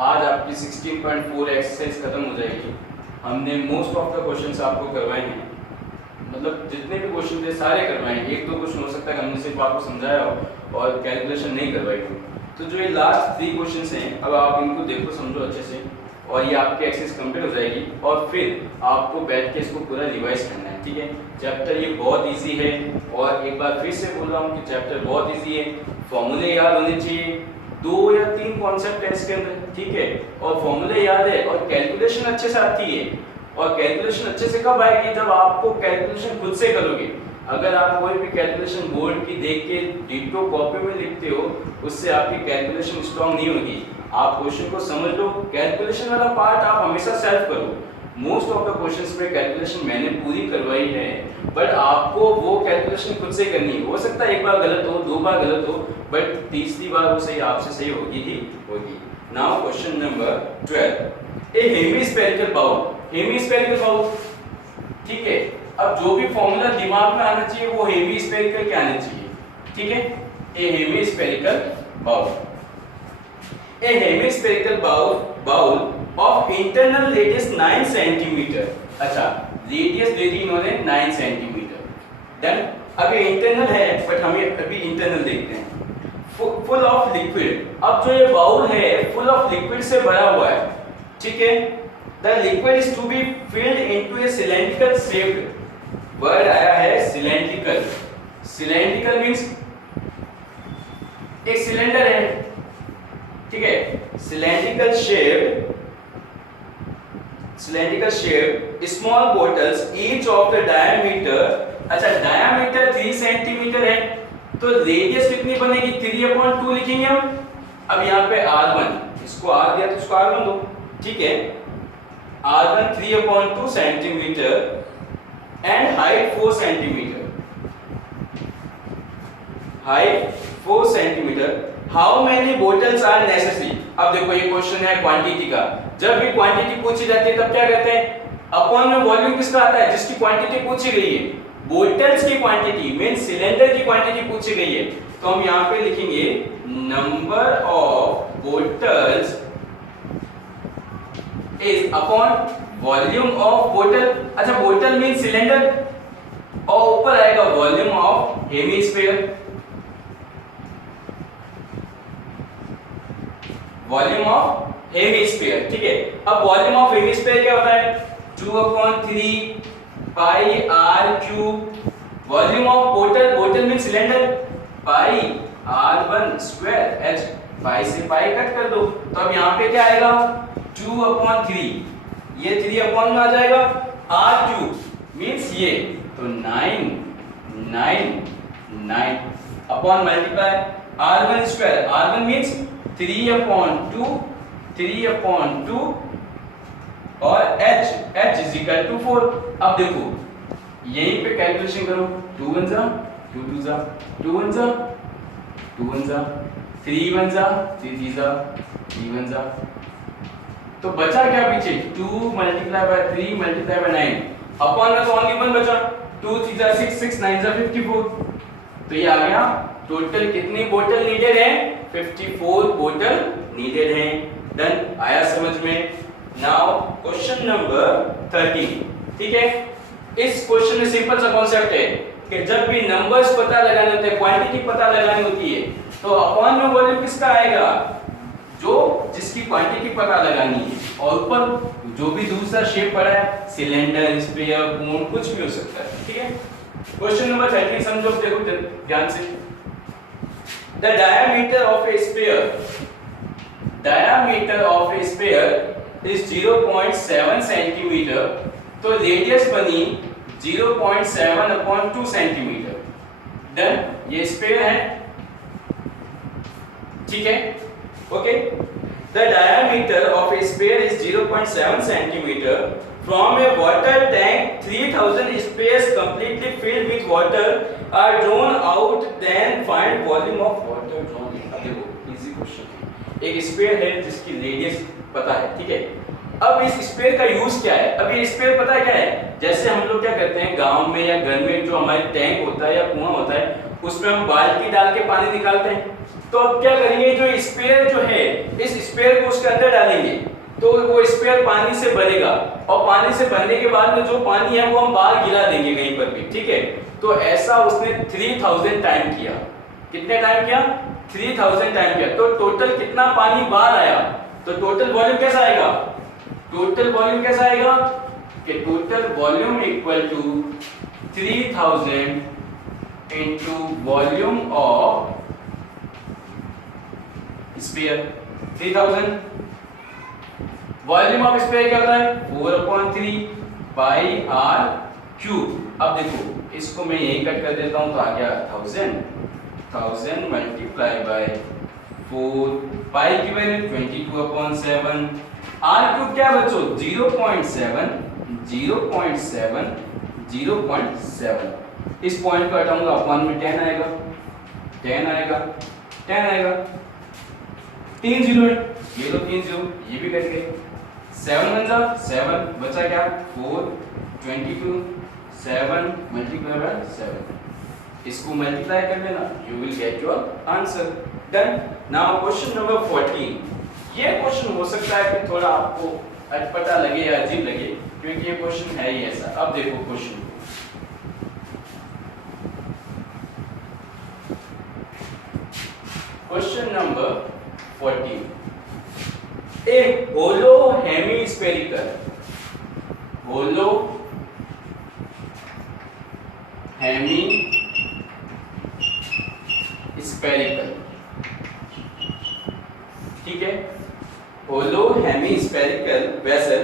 आज आपकी 16.4 एक्सरसाइज खत्म हो जाएगी। हमने मोस्ट ऑफ द क्वेश्चंस आपको करवाए हैं, मतलब जितने भी क्वेश्चन थे सारे करवाए हैं। एक दो क्वेश्चन हो सकता है कि हमने सिर्फ आपको समझाया हो और कैलकुलेशन नहीं करवाई हो। तो जो ये लास्ट 3 क्वेश्चंस हैं, अब आप इनको देखो, समझो अच्छे से, और ये आपकी एक्सरसाइज कंप्लीट हो जाएगी। और फिर आपको बैठ के इसको पूरा रिवाइज करना है, ठीक है। चैप्टर ये बहुत इजी है, और एक बार फिर से बोल रहा हूँ कि चैप्टर बहुत इजी है। फॉर्मूले याद होने चाहिए, 2 या 3 कॉन्सेप्ट है इसके अंदर, ठीक है। और फॉर्मूले याद है और कैलकुलेशन अच्छे से आती है। और कैलकुलेशन अच्छे से कब आएगी? जब आपको कैलकुलेशन खुद से करोगे। अगर आप कोई भी कैलकुलेशन बोर्ड की देख के डिटो कॉपी में लिखते हो, उससे आपकी कैलकुलेशन स्ट्रांग नहीं होगी। आप क्वेश्चन को समझ लो, कैलकुलेशन वाला पार्ट आप हमेशा सेल्फ करो। मोस्ट ऑफ द क्वेश्चंस में कैलकुलेशन मैंने पूरी करवाई है, बट आपको वो कैलकुलेशन खुद से करनी है। हो सकता है एक बार गलत हो, 2 बार गलत हो, बट तीसरी बार वो सही आपसे सही होगी ही होगी। नाउ क्वेश्चन नंबर 12, ए हेमिस्फेरिकल बाउल। हेमिस्फेरिकल बाउल, ठीक है। अब जो भी फॉर्मूला दिमाग में आना चाहिए वो हेमिस्फेरिकल के आने चाहिए, ठीक है। A hemispherical bowl, a hemispherical bowl of internal radius 9 centimetre. अच्छा, रेडियस दे दी इन्होंने 9 सेंटीमीटर। देन अभी इंटरनल है, बट हमें अभी इंटरनल देखते हैं। Full of liquid. अब जो ये बाउल है फुल ऑफ लिक्विड से भरा हुआ है, ठीक है। The liquid is to be filled into a cylindrical shaped, word आया है सिलेंड्रिकल। सिलेंड्रिकल मींस एक सिलेंडर है, ठीक है। Cylindrical shape small bottles each of the diameter. अच्छा, डायमीटर 3 सेंटीमीटर है, तो रेडियस कितनी बनेगी? 3/2 लिखेंगे हम। अब यहाँ पे R1, इसको R दिया तो इसको R1 दो, ठीक है। R1 3/2 centimetre and height 4 centimetre. Height 4 centimetre. How many bottles are necessary? अब देखो ये क्वेश्चन है क्वांटिटी का। जब भी क्वांटिटी पूछी जाती है तब क्या कहते हैं? अपॉन में वॉल्यूम किसका आता है? जिसकी क्वांटिटी पूछी गई है। बोटल्स की क्वांटिटी मीन सिलेंडर की क्वांटिटी पूछी गई है, तो हम यहाँ पे लिखेंगे number of bottles is upon volume of bottle. अच्छा, बोटल मीन सिलेंडर, और ऊपर आएगा volume of hemisphere. Volume of hemisphere, ठीक है। अब वॉल्यूम ऑफ हेमिस्फीयर क्या होता है? 2/3 पाई r क्यूब। वॉल्यूम ऑफ बोतल, बोतल मीन सिलेंडर, पाई r1 स्क्वायर h। पाई से पाई कट कर दो, तो अब यहाँ पे क्या आएगा? 2/3, ये 3 में आ जाएगा। r क्यूब मींस ये, तो 9 upon multiply r1 square. r1 means 3/2 और h इज इक्वल टू 4। अब देखो यहीं पे कैलकुलेशन करो, 2 1 जा 2 2 जा 2 1 जा 2 1 जा 3 1 जा 3 3 जा 3 1 जा, तो बचा क्या पीछे? 2 multiply by 3 multiply by 9, upon में तो ओनली 1 बचा। 2 3 जा 6 6 9 जा 54, तो ये आ गया। टोटल कितनी बोतल नीडेड है? 54 बोतल नीडेड है। डन, आया समझ में? नाउ क्वेश्चन नंबर 13, ठीक है। इस क्वेश्चन में सिंपल सा कॉन्सेप्ट है कि जब भी नंबर्स पता लगाने होते हैं, क्वांटिटी पता लगानी होती है, तो अपॉन में वॉल्यूम किसका आएगा? जो जिसकी क्वांटिटी पता लगानी है, और ऊपर जो भी दूसरा शेप पड़ा है, सिलेंडर, स्फीयर, कोन, कुछ भी हो सकता है, ठीक है। क्वेश्चन नंबर 13 समझो, देखो ध्यान से। The diameter of a sphere is 0.7 centimetre, तो रेडियस बनी 0.7/2 सेंटीमीटर। डन, ये स्फीयर है, ठीक है, okay. The diameter of a sphere is 0.7 centimetre from a water tank. 3000 spheres completely filled with water are drawn out, then find volume of water drawn in। अब देखो easy question है। एक sphere है जिसकी radius पता है, ठीक है। अब इस स्फीयर का यूज क्या है? अब ये स्फीयर पता है क्या है? जैसे हम लोग क्या करते हैं गांव में या घर में, जो हमारे टैंक होता है या कुआं होता है, उसमें हम बाल्टी डाल के पानी निकालते हैं। तो अब क्या करेंगे, जो स्पेयर जो है इस स्पेयर को उसके अंदर डालेंगे तो वो स्पेयर पानी से भरेगा, और पानी से भरने के बाद में जो पानी है वो हम बाहर गिरा देंगे कहीं पर भी, ठीक है। तो ऐसा उसने 3000 टाइम किया। कितने टाइम किया? 3000 टाइम किया। तो टोटल कितना पानी बाहर आया? तो टोटल वॉल्यूम कैसा आएगा? टोटल वॉल्यूम कैसा आएगा कि total volume equal to 3000 into volume of sphere. 3000 volume of sphere क्या होता है? 4/3 पाई आर क्यूब। अब देखो इसको मैं यही कट कर देता हूं तो आ गया 1000 मल्टीप्लाई बाय 4, पाई की वैल्यू 22/7, आर क्यूब क्या बच्चों? 0.7 0.7। इस पॉइंट को हटाऊंगा, अपॉन में 10 आएगा, 10 आएगा, 10 आएगा, 3 जीरो है, ये लो 3 जीरो, ये भी कट गए। 7 बन जा 7, बचा क्या? 4, 22, 7 मल्टीप्लाई बाय 7। इसको मल्टीप्लाई कर लेना, you will get your answer. Done. Now question number 14। ये क्वेश्चन हो सकता है कि थोड़ा आपको अटपटा लगे या अजीब लगे, क्योंकि ये क्वेश्चन है ही ऐसा। अब देखो question, question number 14। A hollow hemispherical ठीक है, hollow hemispherical vessel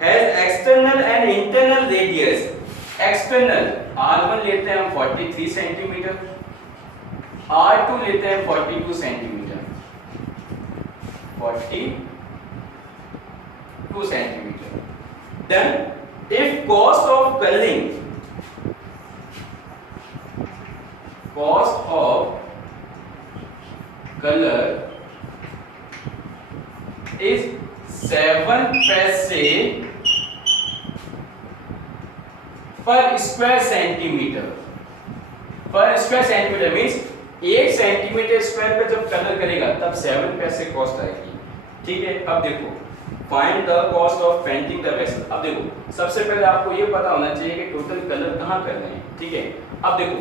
has external and internal radius। External R1 लेते हैं हम 43 सेंटीमीटर, R2 लेते हैं 42 centimetre, 42 centimetre. Then if cost of color is 7 पैसे पर स्क्वायर सेंटीमीटर। पर square centimetre means 1 centimetre square पे जब कलर करेगा तब 7 पैसे कॉस्ट आएगी, ठीक है। अब देखो find the cost of painting the vessel. अब देखो सबसे पहले आपको ये पता होना चाहिए कि टोटल कलर कहाँ कर रहे हैं, ठीक है। अब देखो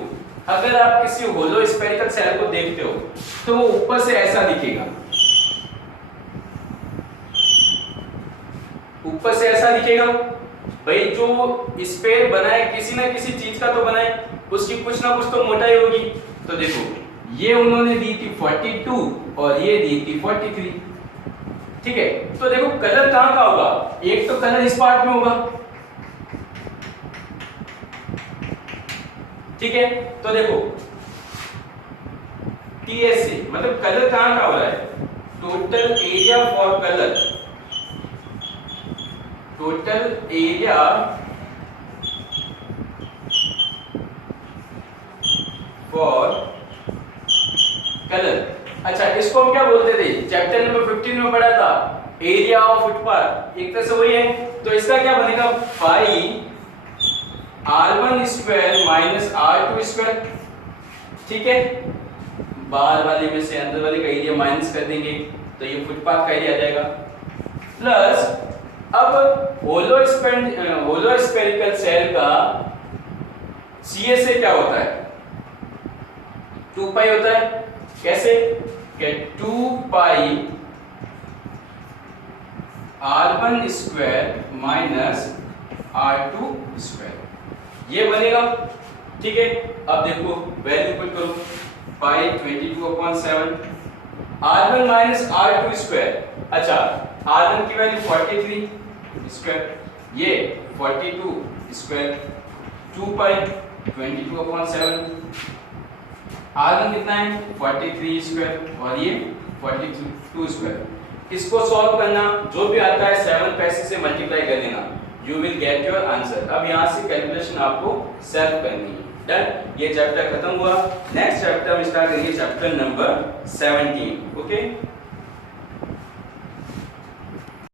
अगर आप किसी होलो स्फेरिकल सेल को देखते हो तो वो ऊपर से ऐसा दिखेगा, ऊपर से ऐसा दिखेगा। भाई जो स्फेयर बनाए किसी ना किसी चीज का तो बनाए, उसकी कुछ ना कुछ तो मोटाई होगी। तो देखो ये उन्होंने दी थी 42 और ये दी थी 43, ठीक है। तो देखो कलर कहां का होगा? एक तो कलर इस पार्ट में होगा, ठीक है। तो देखो TSA मतलब कलर कहां का हो रहा है? Total area for colour, total area for colour. अच्छा इसको हम क्या बोलते थे? चैप्टर नंबर 15 में पढ़ा था, एरिया ऑफ फुटपाथ, एक तरह से वही है। तो इसका क्या बनेगा? पाई R1 square minus R2 square, ठीक है। बाहर वाले में से अंदर वाले का एरिया माइनस कर देंगे तो ये फुटपाथ का एरिया आ जाएगा। प्लस अब होलो स्फेरिकल सेल का CSA क्या होता है? 2 पाई होता है। कैसे? कि 2 पाई R1 square minus R2 square, ये बनेगा, ठीक है। अब देखो वैल्यू पुट करो, पाई 22/7, R1 माइनस R2 स्क्वायर। अच्छा R1 की वैल्यू 43 स्क्वायर, ये 42 स्क्वायर, 2 पाई 22/7, R1 कितना है? 43 स्क्वायर और ये 42 स्क्वायर। इसको सॉल्व करना, जो भी आता है 7 पैसे से मल्टीप्लाई कर देना, you will get your answer. अब यहाँ से कैलकुलेशन आपको सेल्फ करनी है। डन। ये चैप्टर खत्म हुआ। नेक्स्ट चैप्टर हम स्टार्ट करेंगे, चैप्टर नंबर 17। ओके।